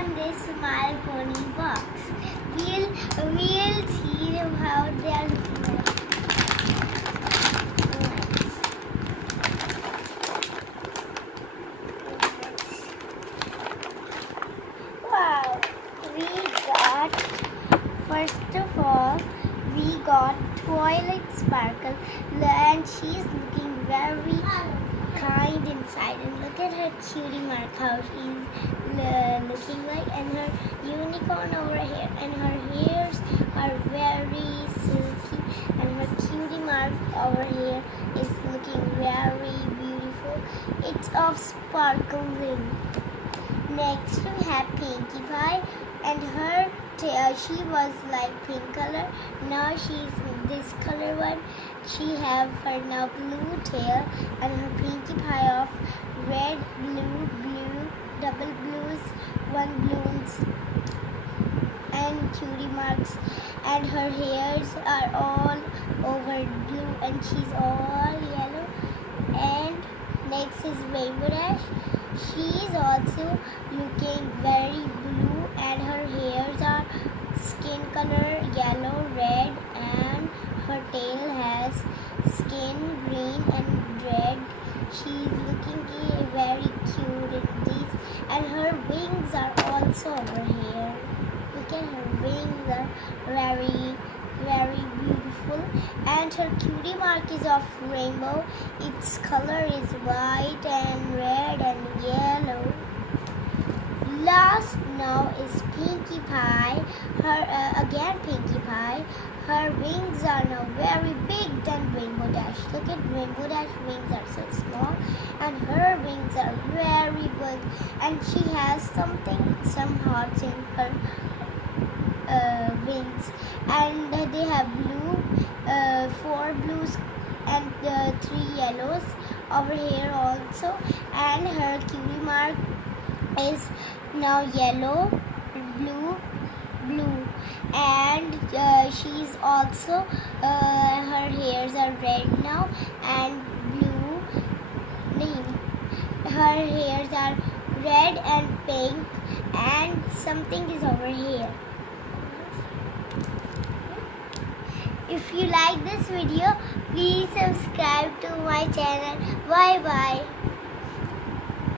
on this My Pony box. We'll see how they are looking like. Wow, first of all, we got Twilight Sparkle, and she's looking very kind inside. And look at her cutie mark, how she's looking like, and her unicorn over here, and her hairs are very silky, and her cutie mark over here is looking very beautiful. It's of sparkling. Next we have Pinkie Pie, and her tail, she was like pink color. Now she's this color one. She have her now blue tail, and her Pinkie Pie of red, blue, double blues, one blues, and cutie marks. And her hairs are all over blue, and she's all yellow. And next is Rainbow Dash. She is also looking very blue, and her hairs are skin color yellow, red, and her tail has skin green and red. She's looking very cute in these, and her wings are also over here. Look at her wings are very beautiful, and her cutie mark is of rainbow. Its color is white and red and yellow. Last now is Pinkie Pie. Again Pinkie Pie. Her wings are now very big than Rainbow Dash. Look at Rainbow Dash wings are so small, and her wings are very big, and she has some hearts in her wings, and they have blue, 4 blues and 3 yellows over here also, and her cutie mark is now yellow, blue, and she's also her hairs are red now and blue. Her hairs are red and pink, and something is over here. If you like this video, please subscribe to my channel. Bye bye.